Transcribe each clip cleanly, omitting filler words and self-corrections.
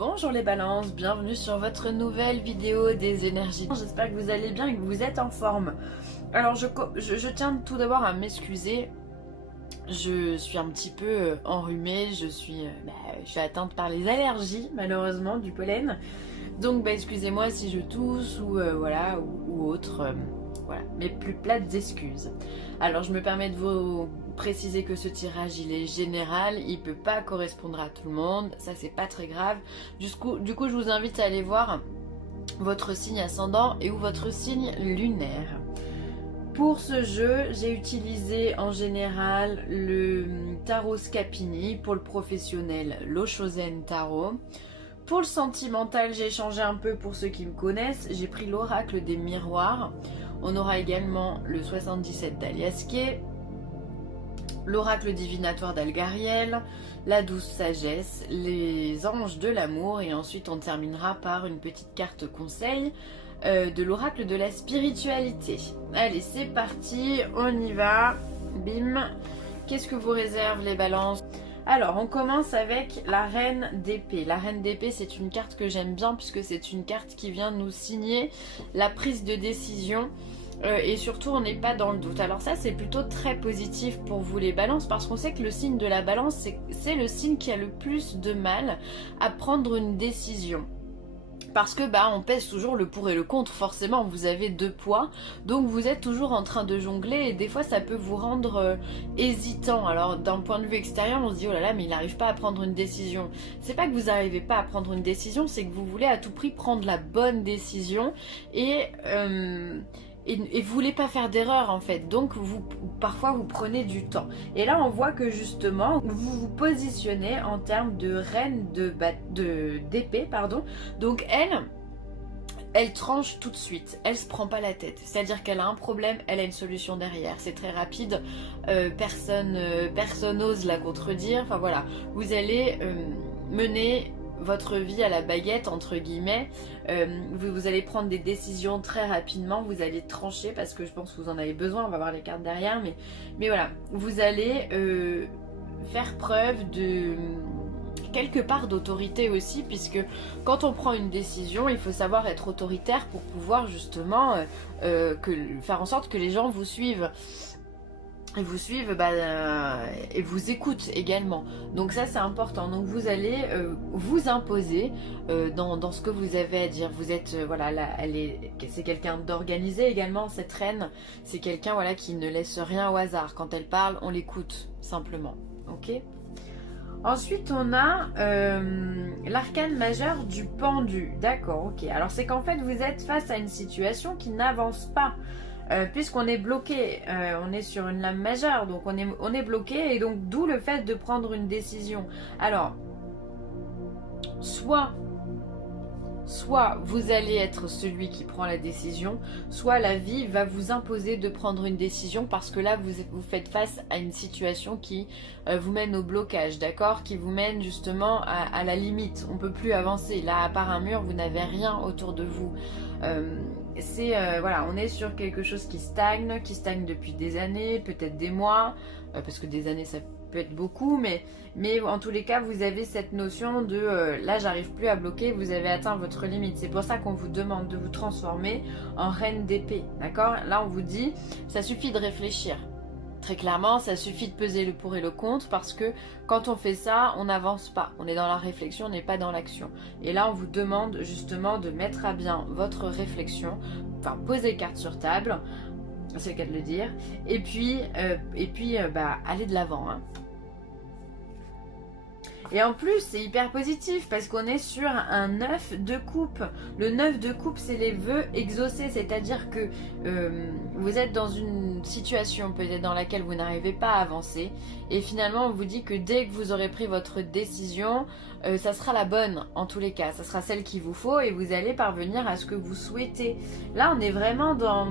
Bonjour les balances, bienvenue sur votre nouvelle vidéo des énergies. J'espère que vous allez bien et que vous êtes en forme. Alors je tiens tout d'abord à m'excuser. Je suis un petit peu enrhumée, je suis atteinte par les allergies malheureusement du pollen. Donc excusez-moi si je tousse ou autre. Voilà, mes plus plates excuses. Alors je me permets de vous préciser que ce tirage il est général, il peut pas correspondre à tout le monde, ça c'est pas très grave. Du coup je vous invite à aller voir votre signe ascendant et ou votre signe lunaire. Pour ce jeu, j'ai utilisé en général le tarot Scapini, pour le professionnel l'Oshozen Tarot. Pour le sentimental, j'ai changé un peu pour ceux qui me connaissent, j'ai pris l'oracle des miroirs. On aura également le 77 d'Aliasquet, l'oracle divinatoire d'Algariel, la douce sagesse, les anges de l'amour et ensuite on terminera par une petite carte conseil de l'oracle de la spiritualité. Allez, c'est parti, on y va, bim. Qu'est-ce que vous réserve les balances? Alors, on commence avec la reine d'épée. La reine d'épée, c'est une carte que j'aime bien puisque c'est une carte qui vient nous signer la prise de décision et surtout, on n'est pas dans le doute. Alors ça, c'est plutôt très positif pour vous les balances parce qu'on sait que le signe de la balance, c'est le signe qui a le plus de mal à prendre une décision. Parce que on pèse toujours le pour et le contre, forcément vous avez deux poids, donc vous êtes toujours en train de jongler et des fois ça peut vous rendre hésitant. Alors d'un point de vue extérieur on se dit oh là là mais il n'arrive pas à prendre une décision. C'est pas que vous n'arrivez pas à prendre une décision, c'est que vous voulez à tout prix prendre la bonne décision et vous voulez pas faire d'erreur en fait, donc parfois vous prenez du temps. Et là on voit que justement vous vous positionnez en termes de reine d'épée, pardon. Donc elle tranche tout de suite, elle se prend pas la tête, c'est-à-dire qu'elle a un problème, elle a une solution derrière, c'est très rapide, personne n'ose la contredire, enfin voilà, vous allez mener votre vie à la baguette entre guillemets, vous allez prendre des décisions très rapidement, vous allez trancher parce que je pense que vous en avez besoin, on va voir les cartes derrière, mais voilà, vous allez faire preuve de quelque part d'autorité aussi, puisque quand on prend une décision il faut savoir être autoritaire pour pouvoir justement faire en sorte que les gens vous suivent. Et vous suivent et vous écoutent également. Donc ça c'est important. Donc vous allez vous imposer dans ce que vous avez à dire. Vous êtes voilà, là, c'est quelqu'un d'organisé également. Cette reine, c'est quelqu'un voilà qui ne laisse rien au hasard. Quand elle parle, on l'écoute simplement. Ok. Ensuite on a l'arcane majeur du pendu. D'accord. Ok. Alors c'est qu'en fait vous êtes face à une situation qui n'avance pas. Puisqu'on est bloqué, on est sur une lame majeure, donc on est bloqué, et donc d'où le fait de prendre une décision. Alors, soit vous allez être celui qui prend la décision, soit la vie va vous imposer de prendre une décision parce que là vous faites face à une situation qui vous mène au blocage, d'accord, qui vous mène justement à la limite. On ne peut plus avancer, là à part un mur vous n'avez rien autour de vous. Voilà, on est sur quelque chose qui stagne depuis des années, peut-être des mois, parce que des années ça peut être beaucoup, mais en tous les cas vous avez cette notion de là j'arrive plus à bloquer, vous avez atteint votre limite. C'est pour ça qu'on vous demande de vous transformer en reine d'épée, d'accord. Là on vous dit ça suffit de réfléchir. Très clairement, ça suffit de peser le pour et le contre parce que quand on fait ça, on n'avance pas. On est dans la réflexion, on n'est pas dans l'action. Et là, on vous demande justement de mettre à bien votre réflexion, enfin poser carte sur table, c'est le cas de le dire, et puis aller de l'avant. Hein. Et en plus, c'est hyper positif parce qu'on est sur un 9 de coupe. Le 9 de coupe, c'est les vœux exaucés, c'est-à-dire que vous êtes dans une situation peut-être dans laquelle vous n'arrivez pas à avancer. Et finalement, on vous dit que dès que vous aurez pris votre décision, ça sera la bonne en tous les cas. Ça sera celle qu'il vous faut et vous allez parvenir à ce que vous souhaitez. Là, on est vraiment dans...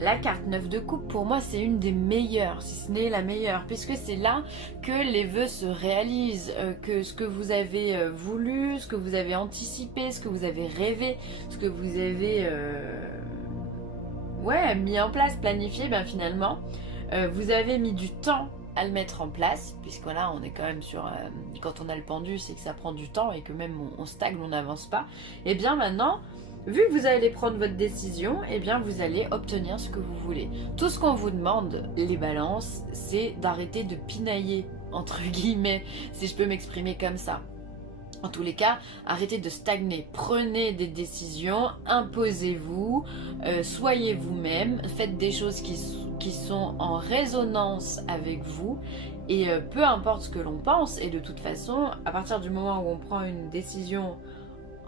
La carte 9 de coupe, pour moi, c'est une des meilleures, si ce n'est la meilleure, puisque c'est là que les vœux se réalisent, que ce que vous avez voulu, ce que vous avez anticipé, ce que vous avez rêvé, ce que vous avez mis en place, planifié, finalement, vous avez mis du temps à le mettre en place, puisque là on est quand même sur, quand on a le pendu, c'est que ça prend du temps et que même on stagne, on n'avance pas. Et bien maintenant, vu que vous allez prendre votre décision, et bien vous allez obtenir ce que vous voulez. Tout ce qu'on vous demande, les balances, c'est d'arrêter de pinailler, entre guillemets, si je peux m'exprimer comme ça. En tous les cas, arrêtez de stagner, prenez des décisions, imposez-vous, soyez vous-même, faites des choses qui sont en résonance avec vous et peu importe ce que l'on pense, et de toute façon, à partir du moment où on prend une décision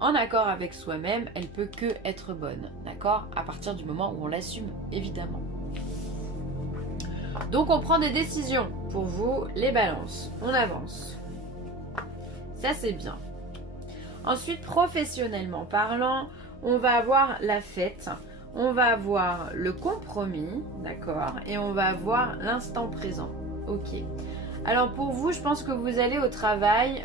en accord avec soi-même, elle peut que être bonne, d'accord? À partir du moment où on l'assume, évidemment. Donc on prend des décisions pour vous, les balances, on avance. Ça c'est bien. Ensuite, professionnellement parlant, on va avoir la fête, on va avoir le compromis, d'accord, et on va avoir l'instant présent. Ok. Alors pour vous, je pense que vous allez au travail.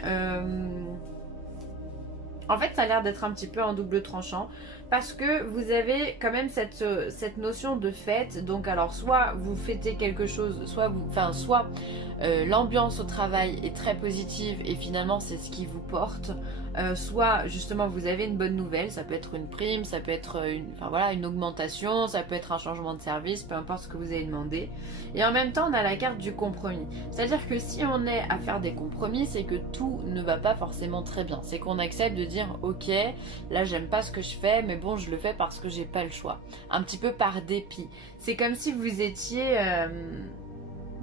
En fait, ça a l'air d'être un petit peu en double tranchant. Parce que vous avez quand même cette notion de fête. Donc alors soit vous fêtez quelque chose, soit l'ambiance au travail est très positive et finalement c'est ce qui vous porte. Soit justement vous avez une bonne nouvelle, ça peut être une prime, ça peut être une augmentation, ça peut être un changement de service, peu importe ce que vous avez demandé. Et en même temps on a la carte du compromis. C'est-à-dire que si on est à faire des compromis, c'est que tout ne va pas forcément très bien. C'est qu'on accepte de dire ok, là j'aime pas ce que je fais, mais bon je le fais parce que j'ai pas le choix. Un petit peu par dépit. C'est comme si vous étiez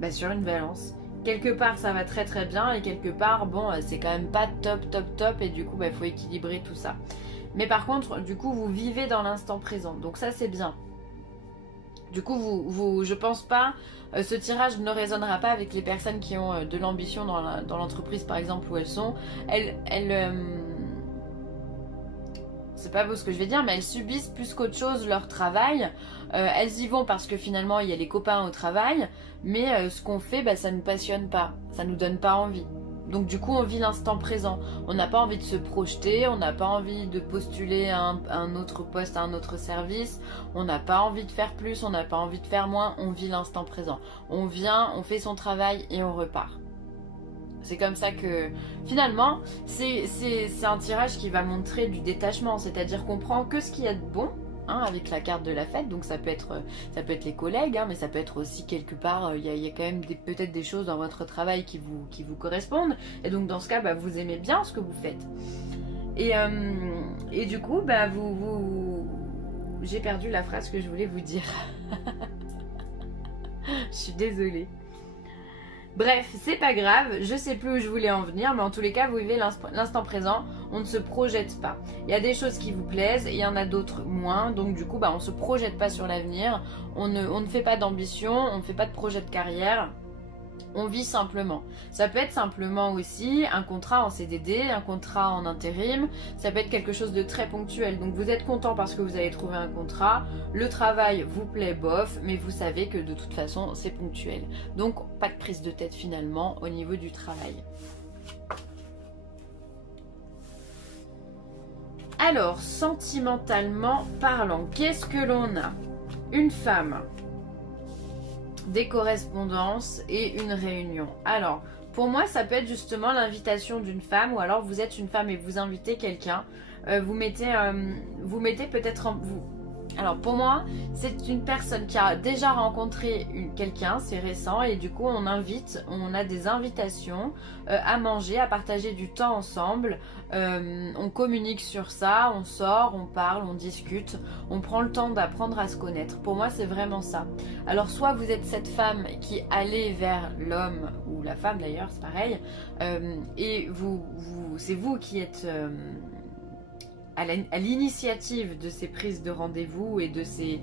sur une balance. Quelque part ça va très très bien et quelque part bon c'est quand même pas top et du coup faut équilibrer tout ça. Mais par contre du coup vous vivez dans l'instant présent, donc ça c'est bien. Du coup je pense pas, ce tirage ne résonnera pas avec les personnes qui ont de l'ambition dans l'entreprise par exemple où elles sont. C'est pas beau ce que je vais dire, mais elles subissent plus qu'autre chose leur travail. Elles y vont parce que finalement il y a les copains au travail, mais ce qu'on fait, ça nous passionne pas, ça nous donne pas envie. Donc du coup on vit l'instant présent. On n'a pas envie de se projeter, on n'a pas envie de postuler à un autre poste, à un autre service, on n'a pas envie de faire plus, on n'a pas envie de faire moins, on vit l'instant présent. On vient, on fait son travail et on repart. C'est comme ça que finalement c'est un tirage qui va montrer du détachement, c'est-à-dire qu'on prend que ce qu'il y a de bon avec la carte de la fête. Donc ça peut être les collègues, mais ça peut être aussi quelque part il y a quand même peut-être des choses dans votre travail qui vous correspondent, et donc dans ce cas vous aimez bien ce que vous faites et du coup j'ai perdu la phrase que je voulais vous dire. Je suis désolée. Bref, c'est pas grave, je sais plus où je voulais en venir, mais en tous les cas, vous vivez l'instant présent, on ne se projette pas. Il y a des choses qui vous plaisent, et il y en a d'autres moins, donc du coup, on se projette pas sur l'avenir, on ne fait pas d'ambition, on ne fait pas de projet de carrière, on vit simplement. Ça peut être simplement aussi un contrat en CDD, un contrat en intérim, ça peut être quelque chose de très ponctuel. Donc vous êtes content parce que vous avez trouvé un contrat, le travail vous plaît bof, mais vous savez que de toute façon c'est ponctuel. Donc pas de prise de tête finalement au niveau du travail. Alors, sentimentalement parlant, qu'est-ce que l'on a? Une femme, des correspondances et une réunion. Alors, pour moi, ça peut être justement l'invitation d'une femme, ou alors vous êtes une femme et vous invitez quelqu'un. Vous mettez peut-être en... Alors pour moi, c'est une personne qui a déjà rencontré quelqu'un, c'est récent, et du coup on a des invitations à manger, à partager du temps ensemble, on communique sur ça, on sort, on parle, on discute, on prend le temps d'apprendre à se connaître. Pour moi c'est vraiment ça. Alors soit vous êtes cette femme qui allait vers l'homme, ou la femme d'ailleurs, c'est pareil, et c'est vous qui êtes... à l'initiative de ces prises de rendez-vous et de ces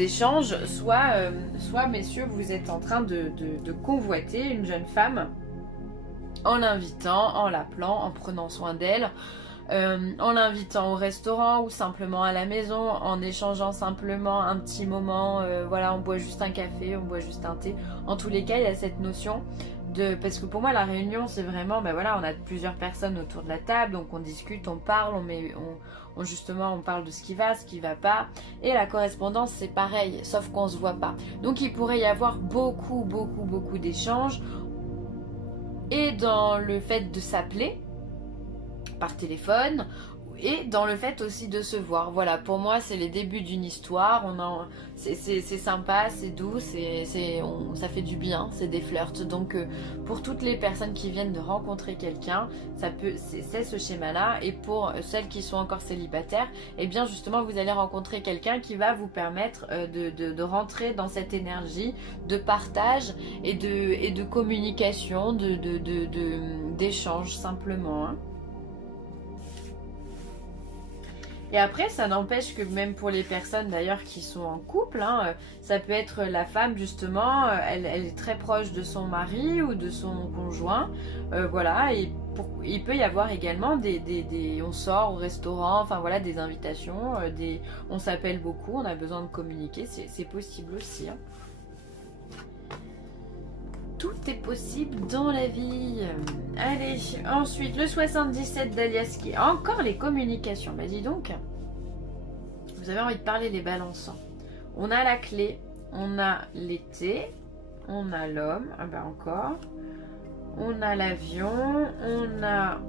échanges, soit messieurs vous êtes en train de convoiter une jeune femme en l'invitant, en l'appelant, en prenant soin d'elle, en l'invitant au restaurant ou simplement à la maison, en échangeant simplement un petit moment, voilà, on boit juste un café, on boit juste un thé. En tous les cas il y a cette notion parce que pour moi la réunion c'est vraiment, ben voilà, on a plusieurs personnes autour de la table, donc on discute, on parle, justement on parle de ce qui va pas, et la correspondance c'est pareil, sauf qu'on se voit pas. Donc il pourrait y avoir beaucoup d'échanges, et dans le fait de s'appeler par téléphone, et dans le fait aussi de se voir. Voilà, pour moi c'est les débuts d'une histoire. C'est sympa, c'est doux, ça fait du bien, c'est des flirts. Donc pour toutes les personnes qui viennent de rencontrer quelqu'un, c'est ce schéma là. Et pour celles qui sont encore célibataires, et bien justement vous allez rencontrer quelqu'un qui va vous permettre de rentrer dans cette énergie de partage et de communication, d'échange simplement, hein. Et après, ça n'empêche que même pour les personnes d'ailleurs qui sont en couple, hein, ça peut être la femme justement, elle est très proche de son mari ou de son conjoint, voilà, et il peut y avoir également on sort au restaurant, enfin voilà, des invitations, on s'appelle beaucoup, on a besoin de communiquer, c'est possible aussi, hein. Tout est possible dans la vie. Allez, ensuite le 77 d'Aliaski. Encore les communications. Bah dis donc, vous avez envie de parler les balançants. On a la clé, on a l'été, on a l'homme, ah bah encore. On a l'avion, on a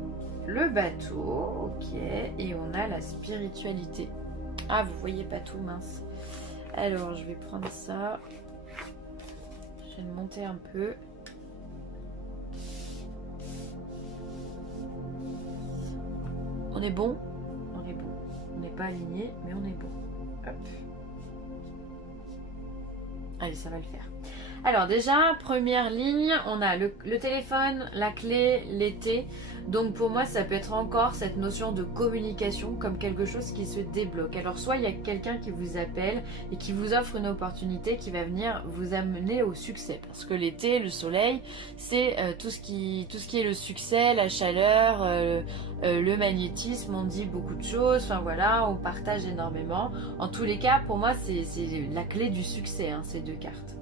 le bateau, ok, et on a la spiritualité. Ah, vous voyez pas tout, mince. Alors, je vais prendre ça. Je vais le monter un peu. On est bon? On est bon. On n'est pas aligné, mais on est bon. Hop. Allez, ça va le faire. Alors déjà, première ligne, on a le téléphone, la clé, l'été. Donc pour moi, ça peut être encore cette notion de communication comme quelque chose qui se débloque. Alors soit il y a quelqu'un qui vous appelle et qui vous offre une opportunité qui va venir vous amener au succès. Parce que l'été, le soleil, c'est tout ce qui est le succès, la chaleur, le magnétisme, on dit beaucoup de choses. Enfin voilà, on partage énormément. En tous les cas, pour moi, c'est la clé du succès, hein, ces deux cartes.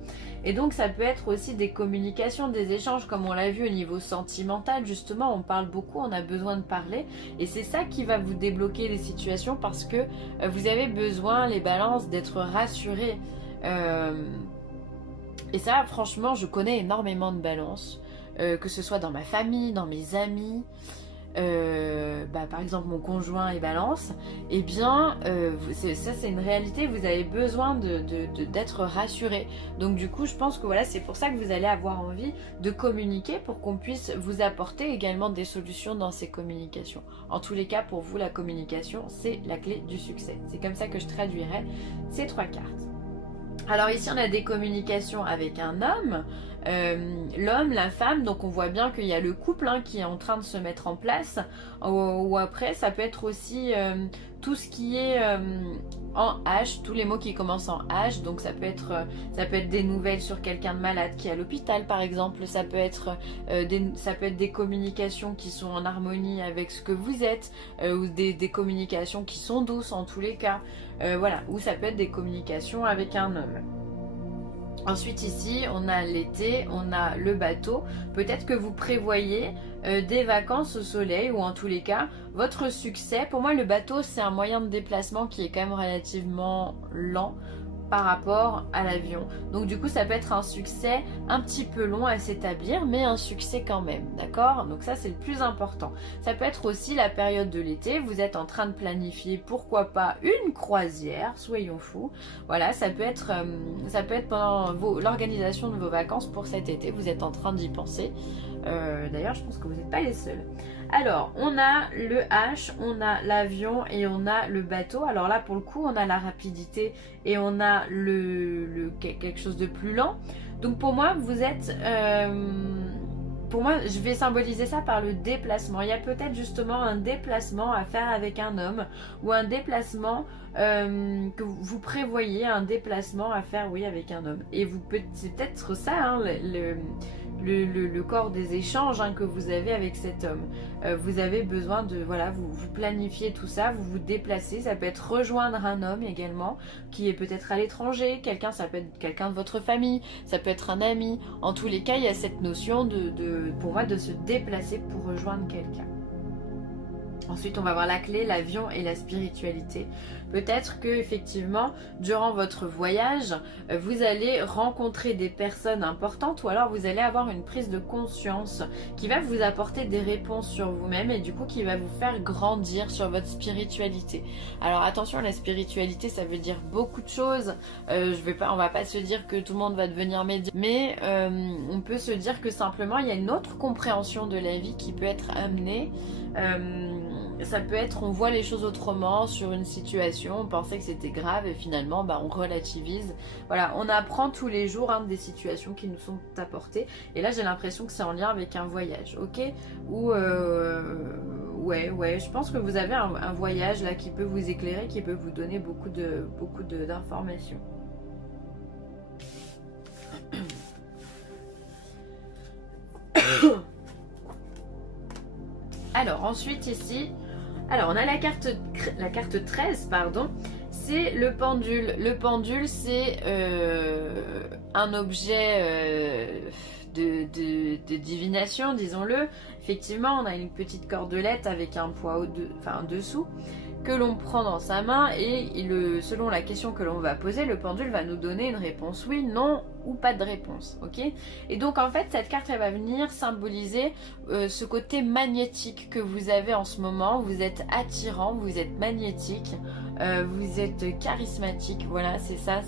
Et donc ça peut être aussi des communications, des échanges, comme on l'a vu au niveau sentimental, justement, on parle beaucoup, on a besoin de parler, et c'est ça qui va vous débloquer les situations, parce que vous avez besoin, les balances, d'être rassurés. Et ça, franchement, je connais énormément de balances, que ce soit dans ma famille, dans mes amis. Par exemple mon conjoint est balance, et bien ça c'est une réalité, vous avez besoin d'être rassuré. Donc du coup je pense que voilà, c'est pour ça que vous allez avoir envie de communiquer, pour qu'on puisse vous apporter également des solutions dans ces communications. En tous les cas, pour vous, la communication c'est la clé du succès. C'est comme ça que je traduirais ces trois cartes. Alors ici on a des communications avec un homme, l'homme, la femme, donc on voit bien qu'il y a le couple, hein, qui est en train de se mettre en place, ou après ça peut être aussi tout ce qui est en H, tous les mots qui commencent en H, donc ça peut être des nouvelles sur quelqu'un de malade qui est à l'hôpital par exemple, ça peut être des communications qui sont en harmonie avec ce que vous êtes, ou des communications qui sont douces en tous les cas, voilà, ou ça peut être des communications avec un homme. Ensuite ici on a l'été, on a le bateau. Peut-être que vous prévoyez des vacances au soleil, ou en tous les cas votre succès. Pour moi le bateau c'est un moyen de déplacement qui est quand même relativement lent par rapport à l'avion. Donc du coup ça peut être un succès un petit peu long à s'établir, mais un succès quand même, d'accord? Donc ça c'est le plus important. Ça peut être aussi la période de l'été, vous êtes en train de planifier, pourquoi pas, une croisière, soyons fous. Voilà, ça peut être pendant l'organisation de vos vacances pour cet été, vous êtes en train d'y penser. D'ailleurs je pense que vous n'êtes pas les seuls. Alors on a le H, on a l'avion et on a le bateau. Alors là pour le coup on a la rapidité et on a quelque chose de plus lent. Donc pour moi vous êtes pour moi, je vais symboliser ça par le déplacement. Il y a peut-être justement un déplacement à faire avec un homme ou un déplacement que vous prévoyez, un déplacement à faire, oui, avec un homme. Et c'est peut-être ça, hein, le corps des échanges hein, que vous avez avec cet homme. Vous avez besoin de, voilà, vous planifiez tout ça, vous vous déplacez. Ça peut être rejoindre un homme également, qui est peut-être à l'étranger, ça peut être quelqu'un de votre famille, ça peut être un ami. En tous les cas, il y a cette notion pour moi de se déplacer pour rejoindre quelqu'un. Ensuite, on va voir la clé, l'avion et la spiritualité. Peut-être que effectivement, durant votre voyage, vous allez rencontrer des personnes importantes ou alors vous allez avoir une prise de conscience qui va vous apporter des réponses sur vous-même et du coup qui va vous faire grandir sur votre spiritualité. Alors attention, la spiritualité, ça veut dire beaucoup de choses. On va pas se dire que tout le monde va devenir médium, mais on peut se dire que simplement il y a une autre compréhension de la vie qui peut être amenée. Ça peut être, on voit les choses autrement sur une situation, on pensait que c'était grave et finalement on relativise. Voilà, on apprend tous les jours hein, des situations qui nous sont apportées. Et là j'ai l'impression que c'est en lien avec un voyage, ok? Ou ouais, je pense que vous avez un voyage là qui peut vous éclairer, qui peut vous donner beaucoup d'informations. Alors ensuite ici, alors on a la carte 13, pardon, c'est le pendule. Le pendule c'est un objet de divination, disons-le. Effectivement, on a une petite cordelette avec un poids dessous que l'on prend dans sa main et selon la question que l'on va poser, le pendule va nous donner une réponse oui, non ou pas de réponse, ok? Et donc en fait cette carte elle va venir symboliser ce côté magnétique que vous avez en ce moment. Vous êtes attirant, vous êtes magnétique, vous êtes charismatique, voilà c'est ça,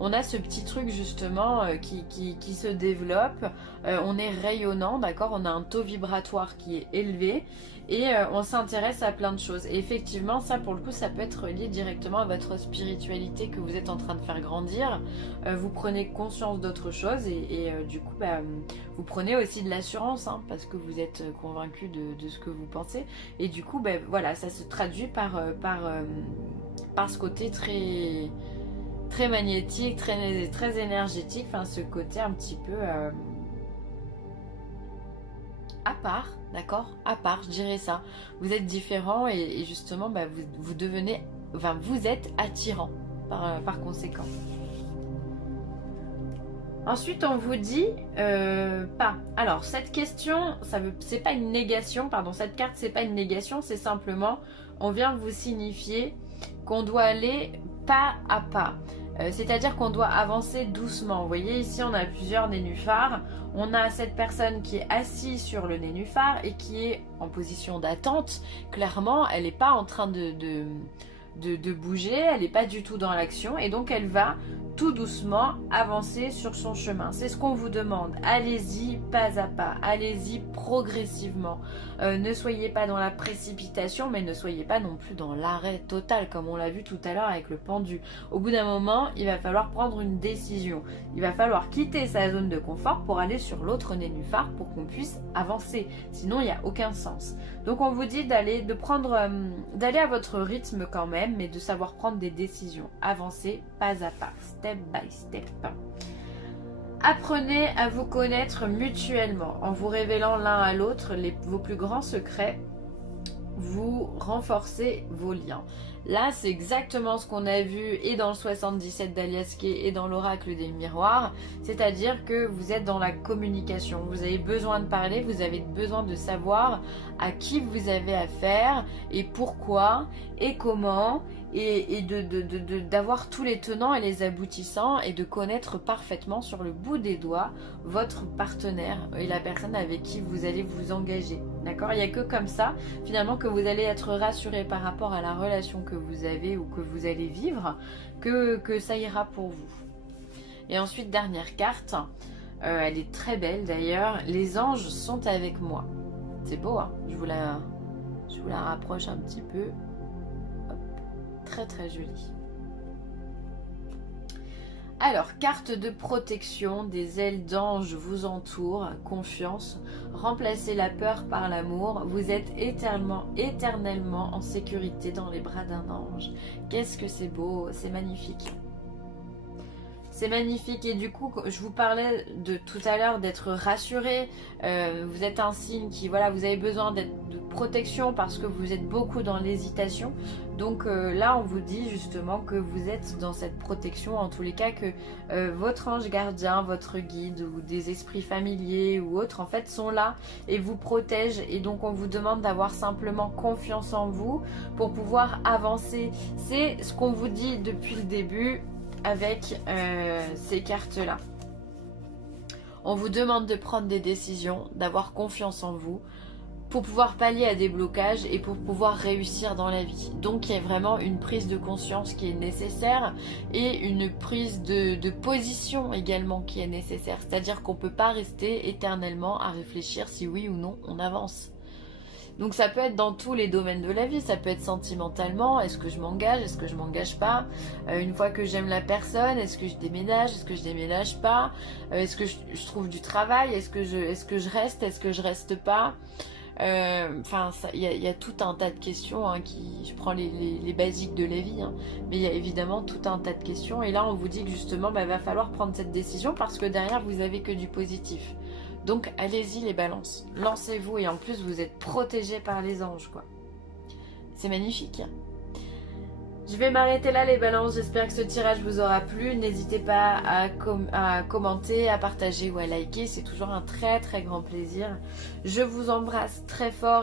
on a ce petit truc justement qui se développe, on est rayonnant, d'accord, on a un taux vibratoire qui est élevé et on s'intéresse à plein de choses. Et effectivement ça pour le coup ça peut être lié directement à votre spiritualité que vous êtes en train de faire grandir. Vous prenez conscience d'autre chose et du coup vous prenez aussi de l'assurance hein, parce que vous êtes convaincu de ce que vous pensez et du coup voilà, ça se traduit par ce côté très magnétique, très énergétique, enfin ce côté un petit peu à part, d'accord, à part, je dirais ça. Vous êtes différent et justement vous devenez, enfin vous êtes attirant par conséquent. Ensuite on vous dit pas. Alors cette question, c'est pas une négation, pardon, cette carte c'est pas une négation, c'est simplement on vient vous signifier qu'on doit aller pas à pas. C'est-à-dire qu'on doit avancer doucement. Vous voyez ici on a plusieurs nénuphars. On a cette personne qui est assise sur le nénuphar et qui est en position d'attente. Clairement elle n'est pas en train de bouger, elle n'est pas du tout dans l'action et donc elle va tout doucement avancer sur son chemin. C'est ce qu'on vous demande. Allez-y pas à pas, allez-y progressivement. Ne soyez pas dans la précipitation, mais ne soyez pas non plus dans l'arrêt total, comme on l'a vu tout à l'heure avec le pendule. Au bout d'un moment, il va falloir prendre une décision. Il va falloir quitter sa zone de confort pour aller sur l'autre nénuphar pour qu'on puisse avancer. Sinon, il n'y a aucun sens. Donc on vous dit d'aller à votre rythme quand même, mais de savoir prendre des décisions. Avancer pas à pas, step by step. Apprenez à vous connaître mutuellement en vous révélant l'un à l'autre vos plus grands secrets. Vous renforcez vos liens. Là, c'est exactement ce qu'on a vu et dans le 77 d'Aliaské et dans l'oracle des miroirs. C'est-à-dire que vous êtes dans la communication. Vous avez besoin de parler, vous avez besoin de savoir à qui vous avez affaire et pourquoi et comment et d'avoir tous les tenants et les aboutissants et de connaître parfaitement sur le bout des doigts votre partenaire et la personne avec qui vous allez vous engager. D'accord ? Il n'y a que comme ça, finalement, que vous allez être rassuré par rapport à la relation que vous avez ou que vous allez vivre, que ça ira pour vous. Et ensuite, dernière carte, elle est très belle d'ailleurs. Les anges sont avec moi. C'est beau, hein ? Je vous la rapproche un petit peu. Hop. Très très jolie. Alors, carte de protection, des ailes d'ange vous entourent, confiance, remplacez la peur par l'amour, vous êtes éternellement en sécurité dans les bras d'un ange. Qu'est-ce que c'est beau, c'est magnifique. C'est magnifique et du coup, je vous parlais de tout à l'heure d'être rassuré. Vous êtes un signe qui, voilà, vous avez besoin de protection parce que vous êtes beaucoup dans l'hésitation. Donc là, on vous dit justement que vous êtes dans cette protection, en tous les cas que votre ange gardien, votre guide ou des esprits familiers ou autres, en fait, sont là et vous protègent. Et donc, on vous demande d'avoir simplement confiance en vous pour pouvoir avancer. C'est ce qu'on vous dit depuis le début avec ces cartes-là. On vous demande de prendre des décisions, d'avoir confiance en vous pour pouvoir pallier à des blocages et pour pouvoir réussir dans la vie. Donc il y a vraiment une prise de conscience qui est nécessaire et une prise de position également qui est nécessaire. C'est-à-dire qu'on ne peut pas rester éternellement à réfléchir si oui ou non on avance. Donc ça peut être dans tous les domaines de la vie, ça peut être sentimentalement, est-ce que je m'engage, est-ce que je m'engage pas, une fois que j'aime la personne, est-ce que je déménage, est-ce que je déménage pas, est-ce que je trouve du travail, est-ce que je reste, est-ce que je reste pas. Enfin, il y a tout un tas de questions hein, je prends les basiques de la vie, hein, mais il y a évidemment tout un tas de questions et là on vous dit que justement il va falloir prendre cette décision parce que derrière vous avez que du positif. Donc allez-y les balances, lancez-vous et en plus vous êtes protégés par les anges quoi. C'est magnifique. Je vais m'arrêter là les balances, j'espère que ce tirage vous aura plu. N'hésitez pas à commenter, à partager ou à liker, c'est toujours un très très grand plaisir. Je vous embrasse très fort.